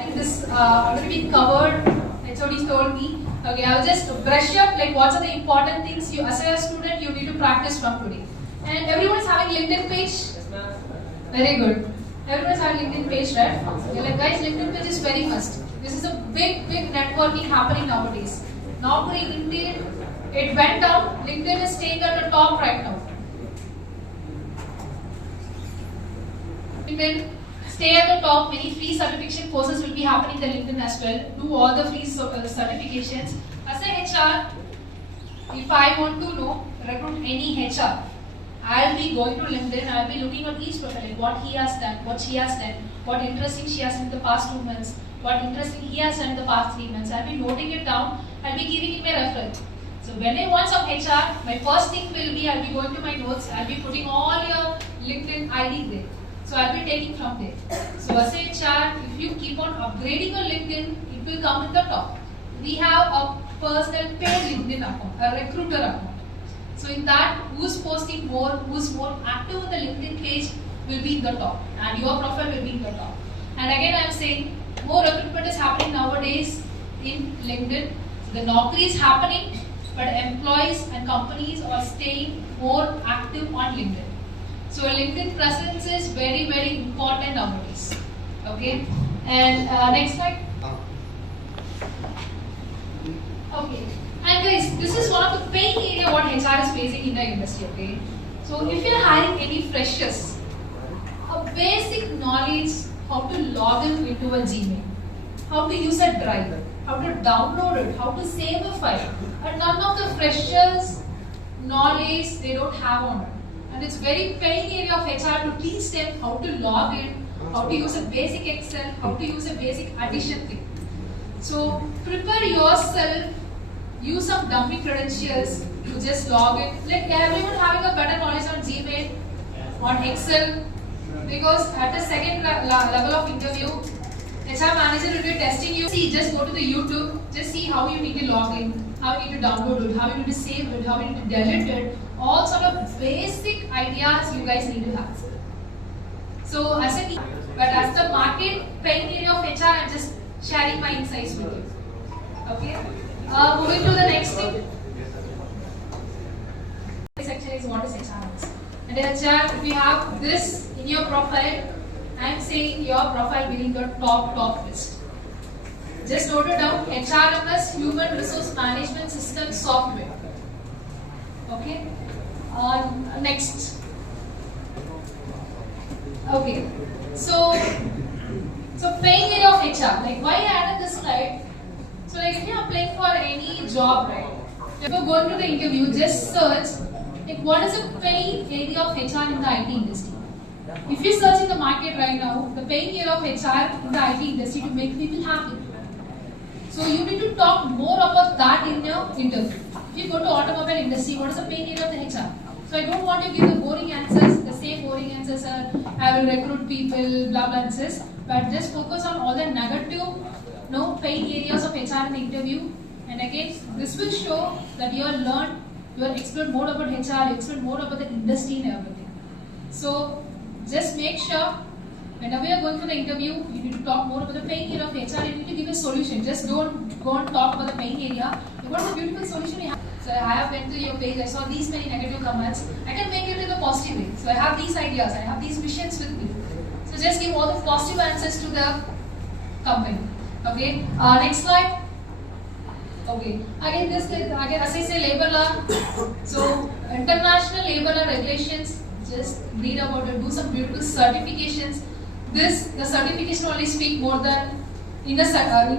I think this already been covered. HOD told me. Okay, I'll just brush up like what are the important things you as a student you need to practice from today. And everyone is having LinkedIn page. Yes, ma'am. Very good. Everyone is having LinkedIn page, right? Okay, like guys, LinkedIn page is very must. This is a big networking happening nowadays. Naukri, Indeed, it went down. LinkedIn is staying at the top right now. LinkedIn stay at the top. Many free certification courses will be happening in LinkedIn as well. Do all the free certifications. As a HR, if I want to know, recruit any HR, I'll be going to LinkedIn. I'll be looking at each profile, like what he has done, what she has done, what interesting she has done in the past 2 months, what interesting he has done in the past 3 months. I'll be noting it down. I'll be giving it my reference. So when I want some HR, my first thing will be I'll be going to my notes. I'll be putting all your LinkedIn ID there. So I'll be taking from there. So as a HR, if you keep on upgrading your LinkedIn, it will come at the top. We have a personal paid LinkedIn account, a recruiter account. So in that, who's posting more, who's more active on the LinkedIn page will be in the top, and your profile will be in the top. And again, I'm saying more recruitment is happening nowadays in LinkedIn. So the Naukri is happening, but employees and companies are staying more active on LinkedIn. So LinkedIn presence is very, very important nowadays. Okay, and next slide. Okay, and guys, this is one of the pain area what HR is facing in the industry. Okay, so if you are hiring any freshers, a basic knowledge how to log in into a Gmail, how to use a drive, how to download it, how to save a file, and none of the freshers knowledge they don't have on it. And it's very pain area of HR to teach them how to log in, how to use a basic Excel, how to use a basic addition thing. So prepare yourself, use some dummy credentials to just log in. Like everyone having a better knowledge on Gmail, on Excel, because at the second level of interview, HR manager will be testing you. See, just go to the YouTube, just see how you need to log in, how you need to download it, how you need to save it, how you need to delete it. All sort of basic ideas you guys need to have. So as the market pain area of HR, I'm just sharing my insights with you. Okay. Moving to the next thing. This section is what is HR is. And HR, if you have this in your profile, I'm saying your profile will be in the top list. Just note it down. HRMS, Human Resource Management System Software. Okay. Next. Okay. So pain area of HR. Like why I added this slide? So like if you are applying for any job, right? If you're going to the interview, just search like what is the pain area of HR in the IT industry. If you search in the market right now, the pain area of HR in the IT industry to make people happy. So you need to talk more about that in your interview. If you go to automobile industry, what is the pain area of the HR? So I don't want to give the boring answers, the same boring answers are I will recruit people, blah blah answers, but just focus on all the negative, pain areas of HR in the interview. And again, this will show that you have learned, you have explored more about HR, you explored more about the industry and everything. So just make sure whenever you are going for the interview, you need to talk more about the pain area of HR. You need to give a solution. Just don't go and talk about the pain area. What is the beautiful solution you have? So I have went through your page. I saw these many negative comments. I can make it in a positive way. So I have these ideas. I have these missions with me. So just give all the positive answers to the company. Okay. Next slide. Okay. Again, as I say, labor law. So international labor law regulations. Just read about it. Do some beautiful certifications. The certification only speak more than in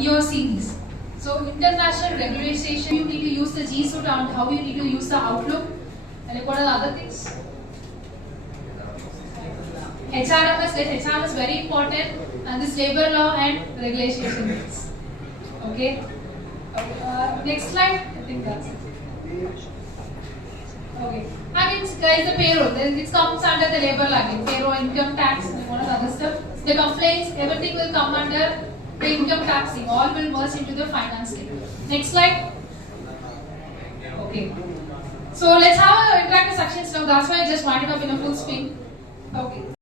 your series. So international regulation, you need to use the G Suite and how you need to use the Outlook. And like what are the other things? HRMS, HR is very important, and this labor law and regulation. Okay. Next slide. I think that's it. Okay. Again, guys, the payroll. It comes under the labor law again. Payroll, income tax, and what are the other stuff. The complaints, everything will come under the income taxing. All will merge into the finance team. Next slide. Okay. So let's have our interactive sections now. That's why I just wind it up in a full screen. Okay.